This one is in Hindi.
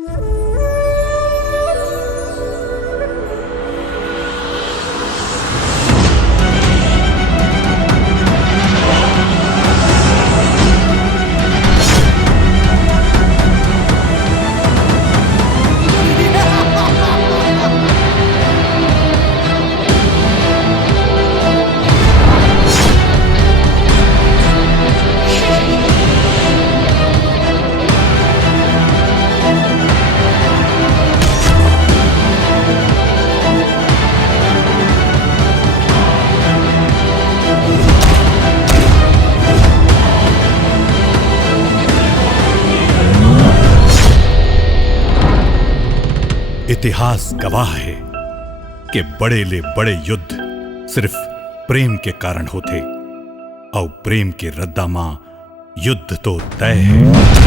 इतिहास गवाह है कि बड़े ले बड़े युद्ध सिर्फ प्रेम के कारण होते और प्रेम के रद्दामां युद्ध तो तय है।